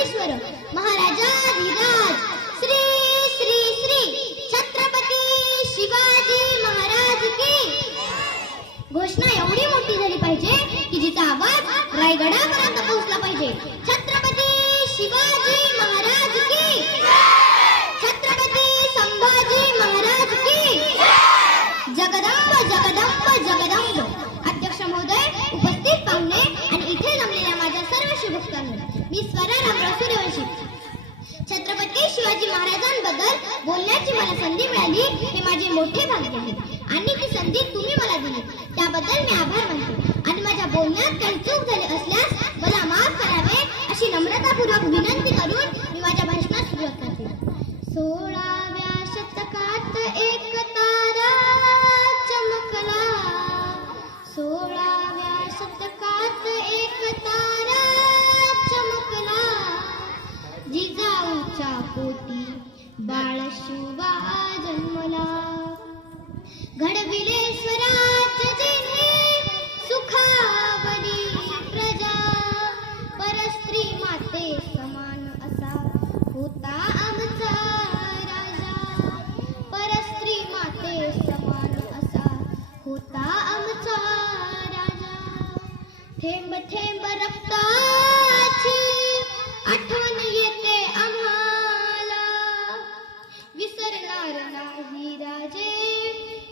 राजराजेश्वर महाराजाधिराज श्री श्री श्री छत्रपती शिवाजी महाराज की घोषणा एवढी मोठी झाली पाहिजे की जिचा आवाज रायगडापर्यंत पोहोचला पाहिजे. छत्रपती शिवाजी महाराज की, छत्रपती संभाजी महाराज की. जगदंब जगदंब जगदंब. अध्यक्ष महोदय, उपस्थित पाहुणे आणि इथे जमलेल्या माझ्या सर्व शिवभक्तांनो, मी स्वरा रामराव सूर्यवंशी. छत्रपती शिवाजी महाराजांबद्दल बोलण्याची मला संधी मिळाली हे माझे मोठे भाग्य आहे आणि ती संधी तुम्ही मला दिली त्याबद्दल मी आभार मानतो. आणि माझ्या बोलण्यात काही चूक झाली असल्यास मला माफ करावे अशी नम्रतापूर्वक विनंती करून मी माझ्या भाषणास सुरुवात करते. 16व्या शतकात एक तारा चमकला, 16व्या शतकात एक तारा चमकला, जिजाऊच्या पोटी बाळ शिवा जन्मला. घडविले स्वराज्य जिने सुखावली प्रजा, परस्त्री माते समान असा होता आमचा राजा, परस्त्री माते समान असा होता आमचा राजा. थेंब थेंब रक्ताची आठवण येते आम्हाला, विसरणार नाही राजे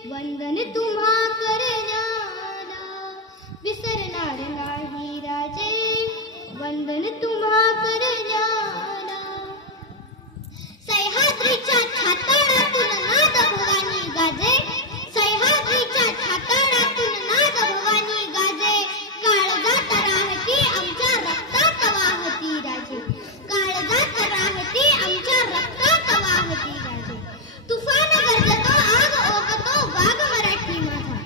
वंदन तुम्हा करण्याला, विसरणार नाही राजे वंदन तुम्हा करण्याला. सह्याद्रीच्या छाताडातून नाद भवानी गाजे, सह्याद्रीच्या छाताडातून नाद भवानी गाजे, काळजात राहती आमच्या रक्तात वाहती राजे, काळजात राहती आमच्या रक्तात वाहती राजे. तुफान गरजतो आग ओकतो वाघ मराठी माझा,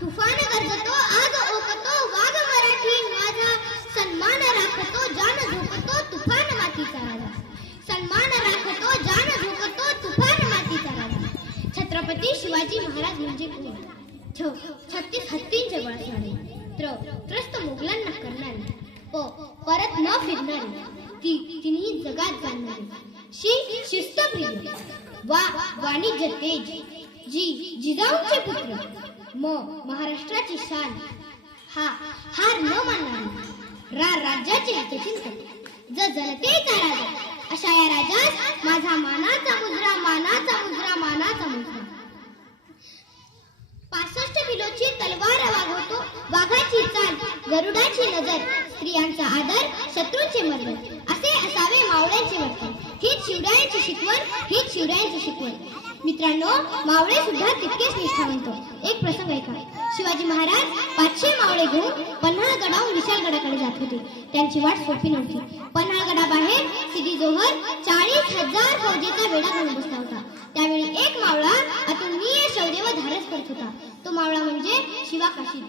तुफान गरजतो आग ओकतो वाघ मराठी माझा, सन्मान राखतो जान झोकतो तुफान मातीचा राजा, सन्मान राखतो जान झोकतो तुफान मातीचा राजा. छत्रपती शिवाजी महाराज म्हणजे कोण? 36 हत्तींचे बळ असणारे, त्रस्त मोगलांना करणारे, परत न फिरणारे, तिन्ही जगात जाणणारे, शिस्तप्रिय, वाणिज्य तेज, जिजाऊचे पुत्र, महाराष्ट्राची शान, हार न मानणारे, राज्याचे हितचिंतक, जनतेचा राजा, अशा या राजास माझा मानाचा मुजरा, मानाचा मुजरा, मानाचा मुजरा. 65 किलोची तलवार वागवतो वाघाची चाल, गरुडाची नजर, स्त्रियांचा आदर, शत्रूंचे मर्दन, असे असावे मावळ्यांचे वर्तन. हीच शिवरायांची शिकवण, हीच शिवरायांची शिकवण. मित्रांनो, मावळे सुद्धा तितकेच निष्ठावंत. एक प्रसंग ऐका. शिवाजी महाराज 500 मावळे घेऊन पन्हाळगडाहून विशाळगडाकडे जात होते. त्यांची वाट सोपी नव्हती. पन्हाळगडाबाहेर सिद्धी जोहर 40,000 फौजेचा वेढा घालून बसला होता. त्यावेळी एक मावळा अतुलनीय शौर्य व धाडस करत होता. तो मावळा म्हणजे शिवाकाशीद.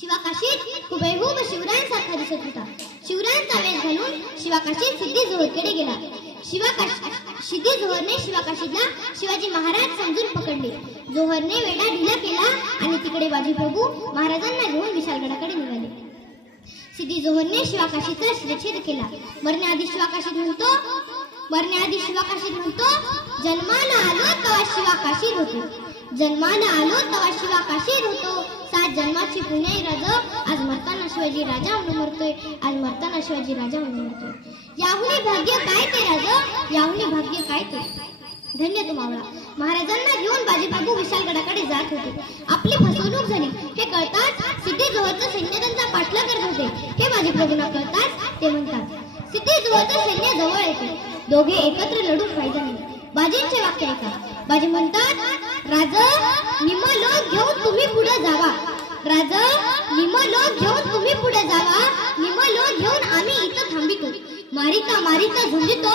शिवाकाशीद हुबेहूब शिवरायांसारखा दिसत होता. शिवरायांचा वेश घालून शिवाकाशीद सिद्धी जोहरकडे गेला. सिद्धी जोहरने शिवाकाशीदला शिवाजी महाराज समजून पकडले. जोहरने वेढा ढिला केला आणि तिकडे बाजीप्रभू महाराजांना घेऊन विशाळगडाकडे निघाले. सिद्धी जोहरने शिवाकाशीदचा शिरच्छेद केला. मरण्याआधी शिवाकाशीद म्हणतो, जन्माला आलो तेव्हा शिवाकाशीद होतो, जन्माला आलो तेव्हा शिवाकाशीद होतो. 7 जन्माची पुण्याई राज, आज मरताना शिवाजी राजा म्हणून मरतोय, आज मरताना शिवाजी राजा म्हणून मरतोय. याहुनी भाग्य काय ते राज, याहुनी भाग्य काय ते. धन्य तो मावळा. महाराजांना घेऊन बाजीप्रभू विशाळगडाकडे जात होते. आपली फसवणूक झाली हे कळताच सिद्धी जोहरचं सैन्य त्यांचा पाठलाग करत होते. हे बाजीप्रभूंना कळताच ते म्हणतात, सिद्धी जोहरचं सैन्य जवळ येते, दोघे एकत्र लढून फायदा नाही. बाजींचे वाक्य ऐका. बाजी म्हणतात, राज निम लोक घेऊन तुम्ही पुढे जावा, राज निम लोक घेऊन तुम्ही पुढे जावा, निम लोक घेऊन आम्ही इथं थांबितो. मारिता मारिता झुंजितो,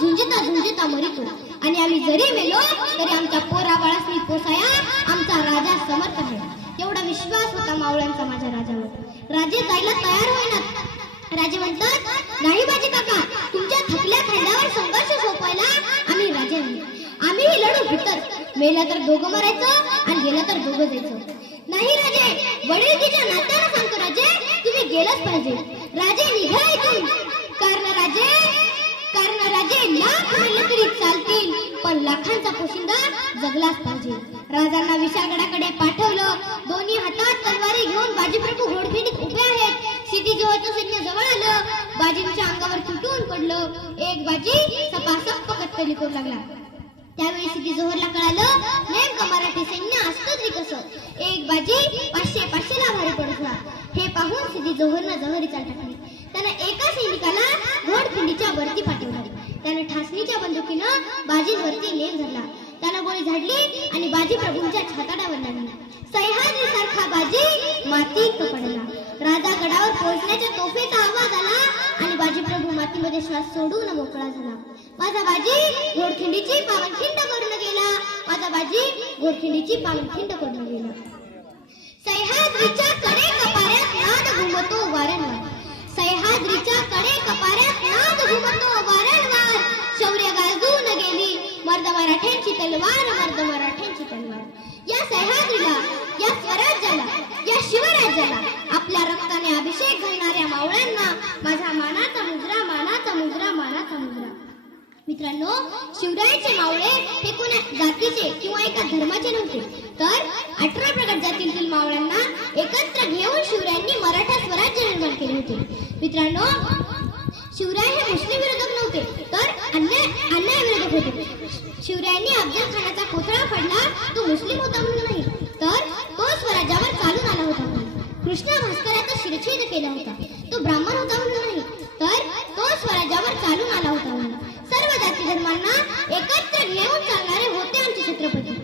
झुंजिता झुंजिता मरितो. आणि आम्ही जरी मेलो तरी आमच्या पोराबाळासनी पोसाया आमचा राजा समर्थ आहे. एवढा विश्वास होता मावळ्यांचा माझ्या राजावर. राजे जायला तयार होईनात. राजे म्हणतात, नाही बाजी काका, तुमच्या थकल्या खांद्यावर संघर्ष सोपवायला आम्ही राजे नाही. आम्ही लढू भीतर, मेला तर दोघं मरायचं आणि गेला तर दोघं जायचं. नाही राजे, वडीलकीच्या नात्यानं सांगतो राजे, तुम्ही गेलंच पाहिजे. राजे निघा इथून, कारण राजे राजे लाख मेले तरी चालतील, पण लाखांचा पोशिंदा जगलाच पाहिजे. राजांना विशाळगडाकडे पाठवलं. दोन्ही हातात तलवारी घेऊन बाजीप्रभू घोडखिंडीत उभे आहेत. क्षितिजोहरचं सैन्य जवळ आलं. बाजींच्या अंगावर तुटून पडलं. एक बाजी सपासप कत्तली करू लागला. त्यावेळी क्षितिजोहरला कळालं, नेमकं मराठी सैन्य असतं तरी कसं. एक बाजी 500-500 भारी पडला. हे पाहून क्षितिजोहरनं जहरी चाल टाकली. त्यानं एका सैनिकाला घोडखिंडीच्या वरती पाठवलं. त्यानं ठासणीच्या बंदुकीनं बाजींवरती लेख धरला. त्यानं गोळी झाडली आणि बाजी प्रभूंच्या छाताडावर लागली. सह्याद्रीसारखा बाजी मातीत पडला. राजा गडावर पोहोचण्याच्या तोफेचा आवाज आला आणि बाजी प्रभू मातीमध्ये श्वास सोडून मोकळा झाला. माझा बाजी घोडखिंडीची पावनखिंड करून गेला. माझा बाजी घोडखिंडीची पावनखिंड करून गेला. सह्याद्रीच्या कडे कपाऱ्यात नाद घुमतो वारंवार. सह्याद्रीच्या कडे कपाऱ्यात नाद घुमतो वारंवार. शौर्य गाजून गेली मर्द मराठ्यांची तलवार, मर्द मराठ्यांची तलवार. या सह्याद्रीला, या स्वराज्याला, या शिवराज्याला आपल्या रक्ताने अभिषेक घालणाऱ्या मावळ्यांना माझा मानाचा मुजरा, मानाचा मुजरा, मानाचा मुजरा. मित्रांनो, शिवरायाचे मावळे हे कोणा जातीचे किंवा एका धर्माचे नव्हते, तर 18 प्रगट जातीतील मावळ्यांना एकत्र घेऊन शिवरायांनी मराठा स्वराज्य निर्माण केले होते. मित्रांनो, शिवराय हे मुस्लिम विरोधक नव्हते, तर अन्याय विरोधक होते. शिवरायांनी अफजल खानाचा कोथळा फाडला. तो मुस्लिम होता म्हणून नाही, तर तो स्वराज्यावर चालून आला होता. कृष्ण भास्कराचा शिरछेद केला होता. तो ब्राह्मण होता म्हणून नाही, तर तो स्वराज्यावर चालून आला होता म्हणून. सर्व जाती धर्मांना एकत्र घेऊन चालणारे होते आमचे छत्रपती.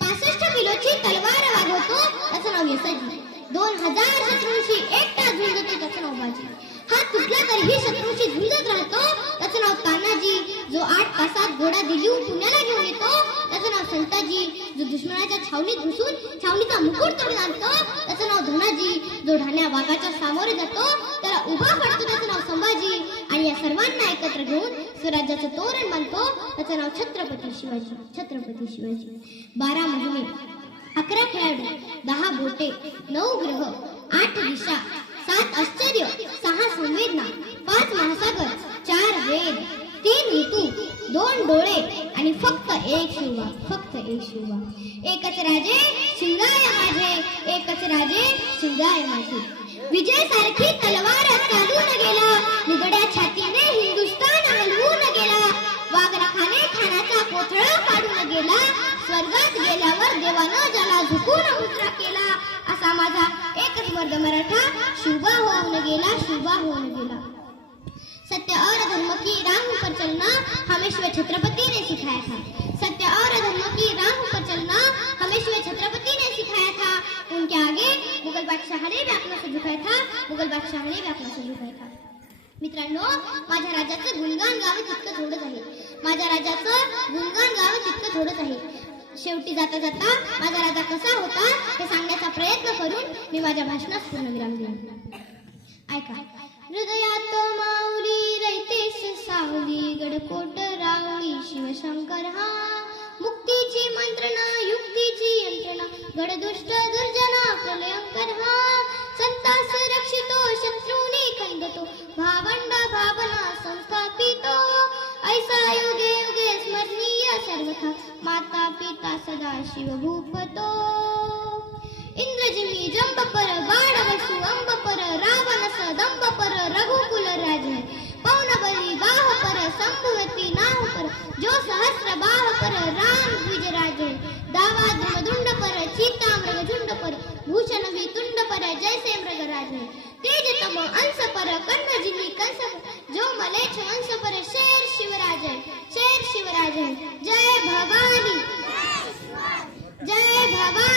65 किलोची तलवार वागवतो त्याचं नाव यसाजी. 2000 शत्रूंशी एकटा झुंजतो त्याचं नाव बाजी. हा तुटला तरीही शत्रूंशी झुंजत राहतो त्याचं नाव तानाजी. जो 8 तासात घोडा दिल्लीहून पुण्याला घेऊन येतो त्याचं नाव संताजी. जो दुश्मनाच्या छावणीत घुसून छावणीचा मुकुट तोडून आणतो त्याचं नाव धनाजी. जो ढाण्या वाघाच्या सामोरे जातो त्याला उभा पडतो त्याचं नाव संभाजी. आणि या सर्वांना एकत्र घेऊन स्वराज्याचं तोरण बांधतो त्याचं नाव छत्रपती शिवाजी. छत्रपती शिवाजी. 12 महिने, 11 खेळाडू, 10 बोटे, 9 ग्रह, 8 दिशा, 7 आश्चर्य, 6 संवेदना, 5 महासागर, 4 वेद, 3 ऋतू, 2 डोळे आणि फक्त एक शिवबा. फक्त एक शिवबा. एकच राजे शिवराय माझे, एकच राजे शिवराय माझे. विजय सारखी तलवार चालून गेला. निगड्या छातीने हिंदुस्तान हलवून गेला. वाघनखाने ठाण्याचा कोथळा पाडून गेला. स्वर्गात गेल्यावर देवानं ज्याला झुकून मुजरा केला. असा माझा एकच मर्द मराठा शिवबा होऊन गेला, शिवबा होऊन गेला. सत्य और धर्म की राह पर चलना हमें शिव छत्रपति ने सिखाया था. सत्य और धर्म की राह पर चलना हमें शिव छत्रपति ने सिखाया था. उनके आगे मुगल बादशाह ने भी अपना सर झुकाया था. मुगल बादशाह ने भी अपना सर झुकाया था. मित्रांनो, माझ्या राजाचं गुणगान गावं तितकं थोडंच आहे. माझ्या राजाचं गुणगान गावं तितकं थोडंच आहे. शेवटी जाता जाता माझा राजा कसा होता हे सांगण्याचा प्रयत्न करून मी माझ्या भाषणास पूर्णविराम देईन. ऐका. हृदयात माऊली रैतेश सावली, गडकोट रावळी शिवशंकर हा. मुक्तीची मंत्रणा, युक्तीची यंत्रणा, गडदुष्ट दुर्जना प्रलयंकर हा. संतास रक्षितो, शत्रूनी खंडतो, भावंडा भावना संस्थापितो. ऐसा युगे युगे स्मरणीय सर्वथा, माता पिता सदा शिव भूपतो. इंद्रजिमी जंब पर, बाणवसु अंब पर, रावणस दंब पर, रघुकुल राज. पौनबली बाह पर, संभुवती नाह पर, जो सहस्र बाह पर, राम द्विज राज. दावा दुंड पर, चीता मृग झुंड पर, भूषण वितुंड पर, जैसे मृग राज. तेजतम अंश पर, कन्नजिमी कंस पर, जो मलेच्छ वंश पर, शेर शिवराज. शेर शिवराज. जय भवानी, जय भवानी.